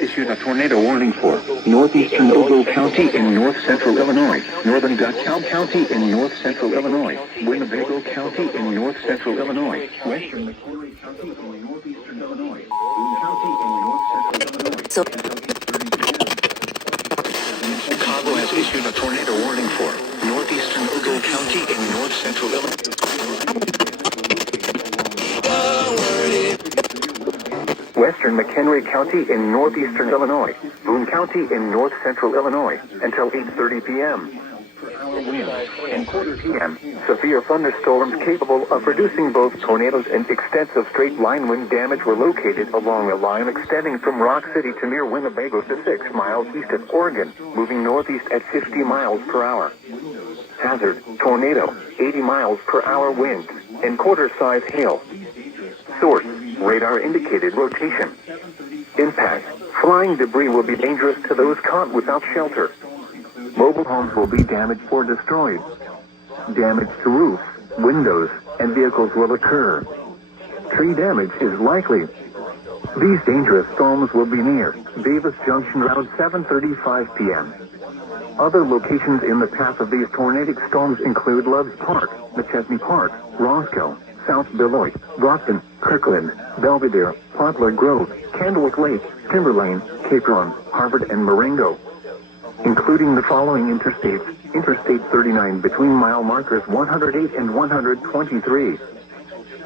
issued a tornado warning for northeastern Ogle County in north-central Illinois, northern DeKalb County in north-central Illinois, Winnebago County in north-central Illinois, western McHenry County in northeastern Illinois, Boone County in north-central Illinois. Chicago has issued a tornado warning for northeastern Ogle County in north-central Illinois. Western McHenry County in northeastern Illinois, Boone County in north-central Illinois, until 8:30 p.m. And 4:00 p.m., severe thunderstorms capable of producing both tornadoes and extensive straight-line wind damage were located along a line extending from Rock City to near Winnebago to 6 miles east of Oregon, moving northeast at 50 miles per hour. Hazard, tornado, 80 miles per hour winds, and quarter-size hail. Source, radar-indicated rotation. Impact, flying debris will be dangerous to those caught without shelter. Mobile homes will be damaged or destroyed. Damage to roofs, windows, and vehicles will occur. Tree damage is likely. These dangerous storms will be near Davis Junction around 7:35 p.m. Other locations in the path of these tornadic storms include Loves Park, McChesney Park, Roscoe, South Beloit, Brockton, Kirkland, Belvedere, Poplar Grove, Candlewick Lake, Timberlane, Capron, Harvard, and Marengo, including the following interstates: Interstate 39 between mile markers 108 and 123,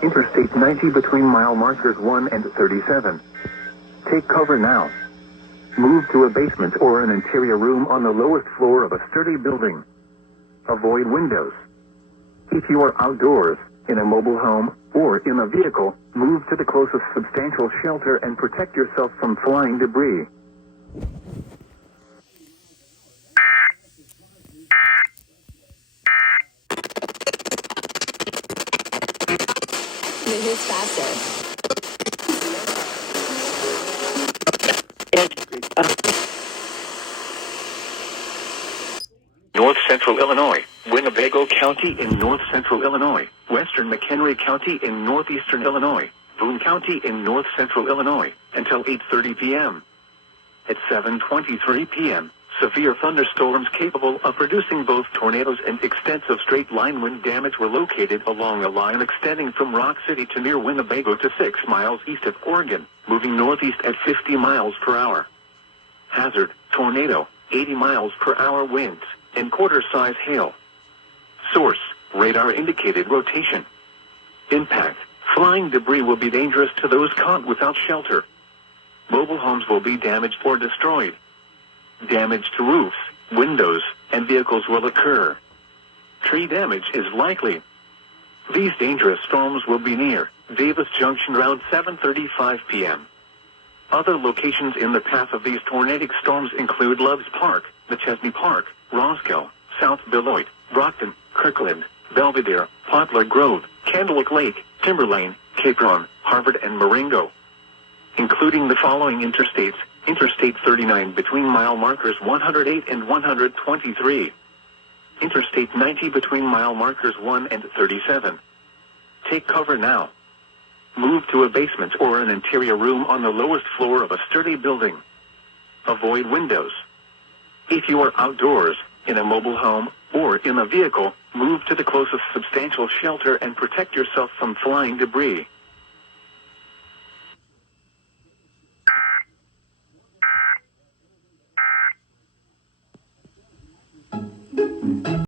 Interstate 90 between mile markers 1 and 37. Take cover now. Move to a basement or an interior room on the lowest floor of a sturdy building. Avoid windows. If you are outdoors, in a mobile home, or in a vehicle, move to the closest substantial shelter and protect yourself from flying debris. Who's faster? North-central Illinois, Winnebago County in north-central Illinois, western McHenry County in northeastern Illinois, Boone County in north-central Illinois, until 8:30 p.m. At 7:23 p.m., severe thunderstorms capable of producing both tornadoes and extensive straight-line wind damage were located along a line extending from Rock City to near Winnebago to 6 miles east of Oregon, moving northeast at 50 miles per hour. Hazard, tornado, 80 miles per hour winds, and quarter-size hail. Source, radar-indicated rotation. Impact, flying debris will be dangerous to those caught without shelter. Mobile homes will be damaged or destroyed. Damage to roofs, windows, and vehicles will occur. Tree damage is likely. These dangerous storms will be near Davis Junction around 7:35 p.m. Other locations in the path of these tornadic storms include Loves Park, McChesney Park, Roscoe, South Beloit, Brockton, Kirkland, Belvedere, Poplar Grove, Candlewick Lake, Timberlane, Capron, Harvard, and Marengo, including the following interstates: Interstate 39 between mile markers 108 and 123, Interstate 90 between mile markers 1 and 37. Take cover now. Move to a basement or an interior room on the lowest floor of a sturdy building. Avoid windows. If you are outdoors, in a mobile home, or in a vehicle, move to the closest substantial shelter and protect yourself from flying debris.